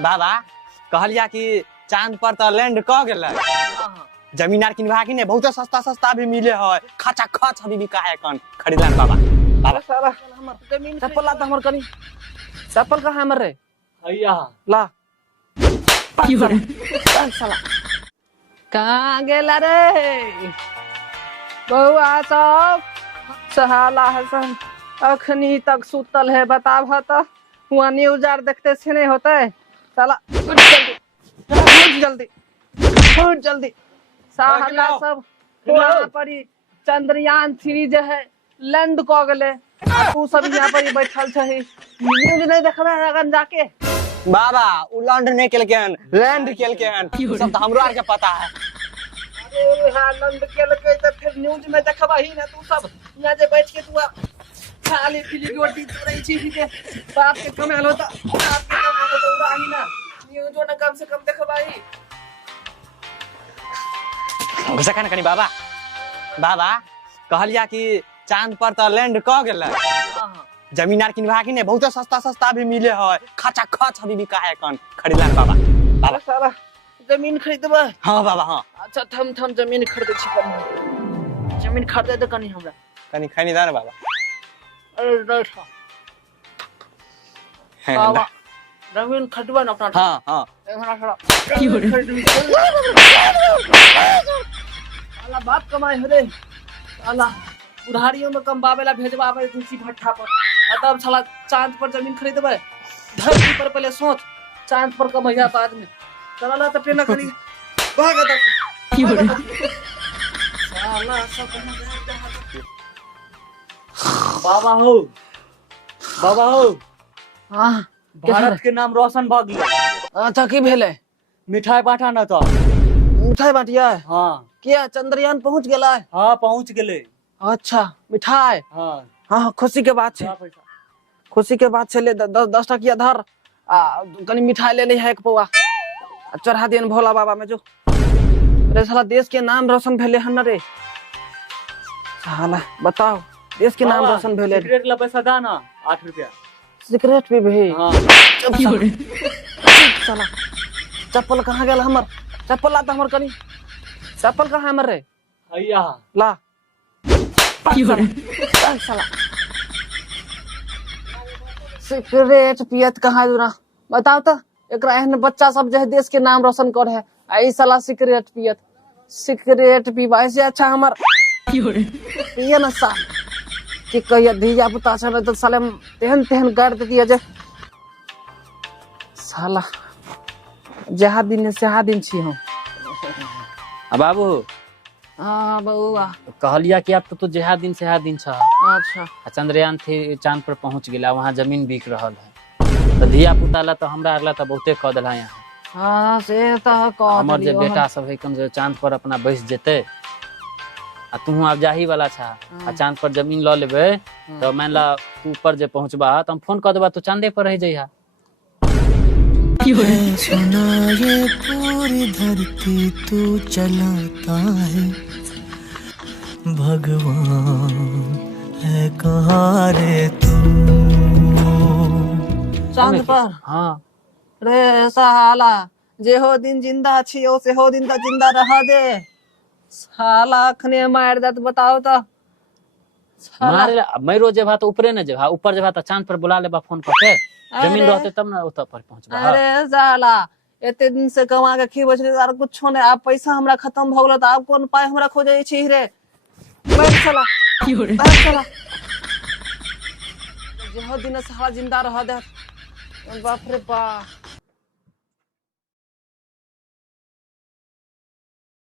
बाबा कहलिया कि चांद पर तो लैंड क गेलै। जमीन आर किनबा कि नहीं बहुत सस्ता सस्ता भी मिले है, खचा खच अभी बिका है कौन खरीदला बाबा। बाबा सारा हमर जमीन चप्पल ला त हमर कनी चप्पल कहां हमर रे हैया ला साला कहां गेला रे बउआ सब सहाला हसन अखनी तक सुतल है। बताब त हुआ न्यूज आर देखते से नहीं होते साला जल्दी बहुत जल्दी सहाला सब यहाँ पर चंद्रयान 3 जो है लैंड क गेले। तू सब यहाँ पर बैठल छही न्यूज नहीं देखबे अगर जाके। बाबा उ लैंड नहीं केलके हन, लैंड केलके हन, सब तो हमरो आर के पता है। अरे हां लैंड केलके त फिर न्यूज में देखबही ना। तू सब यहाँ जे बैठ के तू खाली पीली रोटी चोरई छी के बाप के कमाल होता, बाप के कमाल होता उड़ाही ना न्यूज ना कम से कम देखबही। घुसा खाना कनी बाबा। बाबा कहलिया कि चांद पर तो लैंड क गेलै। जमीन आर किनबा कि नहीं बहुत सस्ता सस्ता भी मिले है, खचा खच अभी बिका है कौन खरीदला बाबा। बाबा सारा जमीन खरीदबा। हां बाबा हां। अच्छा थम जमीन खरीदे छी कनी जमीन खरीदे त कनी हमरा कनी खैनी दा ना बाबा। अरे बैठ बाबा जमीन खरीदबा ना अपना। हां हां हमरा सारा खरीदबी साला बाप कमाई हो रे साला बुढ़ारियों में कम बाबेला भेजवावे दूसरी भट्ठा पर। तब साला चांद पर जमीन खरीदबे। धरती पर पहले सोच चांद पर कमैया बाद में चला ला त ट्रेन करी भाग दे साला सब बाबा हो हां भारत के नाम रोशन भ गेलै। अच्छा की भेले मिठाई बांटा न तो। मिठाई बांटिया हाँ क्या चंद्रयान पहुंच गेला? हाँ पहुंच गेले। अच्छा मिठाई हाँ हाँ खुशी के बात है। खुशी के बात चले 10 टकिया धर कनी मिठाई ले ली है एक पौआ चढ़ा दियन भोला बाबा में जो। अरे साला देश के नाम रोशन भेले हन रे साला बताओ देश के नाम रोशन भेले। सिगरेट ला पैसा दा ना 8 रुपया। सिगरेट भी भाई हाँ साला चप्पल कहाँ गेल हमर? चप्पल ला त हमर कनी चप्पल कहाँ हमर रे हैया ला साला सिगरेट पियत कहाँ दूरा बताओ तो। एकरा एहन बच्चा सब जो है देश के नाम रोशन कर है आई साला सिगरेट पियत। सिगरेट पीबा ऐसे अच्छा हमर पिए ना साल कि कहिया धिया पुता छले तो साले तेहन गाड़ देतिया जे साला जहा दिन से हा दिन छी हम। बाबू हां बउआ कहलिया कि अब तो जेहा दिन से हा दिन छ। अच्छा चंद्रयान थे चांद पर पहुंच गेला, वहाँ जमीन बिक रहल है तो धिया पुता ला तो हमरा ला तो बहुते कह देला यहाँ। हां से त कह हमर जे बेटा सब है कम जो चांद पर अपना बैस जेते आ तू अब जाही वाला छा आ चांद पर जमीन ल लेबे तो मान ला तू ऊपर जे पहुंचबा त हम फोन कर देबा तो चांदे पर रह जइहा। सुना ये पूरी धरती तू चलाता है, भगवान है कहाँ रे तू? चांद पर हाँ रे साला जे हो दिन जिंदा छी ओ से हो दिन त जिंदा रह दे साला अखने मार दत बताओ तो मारे मैरो जे बा तो ऊपरे न जे बा, ऊपर जे बा तो चांद पर बुला लेबा फोन करके। जमीन रहते तब ना उतर पर पहुंचबा। अरे साला एते दिन से कमा के खी बचले यार कुछो नहीं। अब पैसा हमरा खत्म भ गेल त अब कोन पाए हमरा खोजे छी रे बैठ साला बैठ साला जे हो दिन साला जिंदा रह दे बाप रे बाप।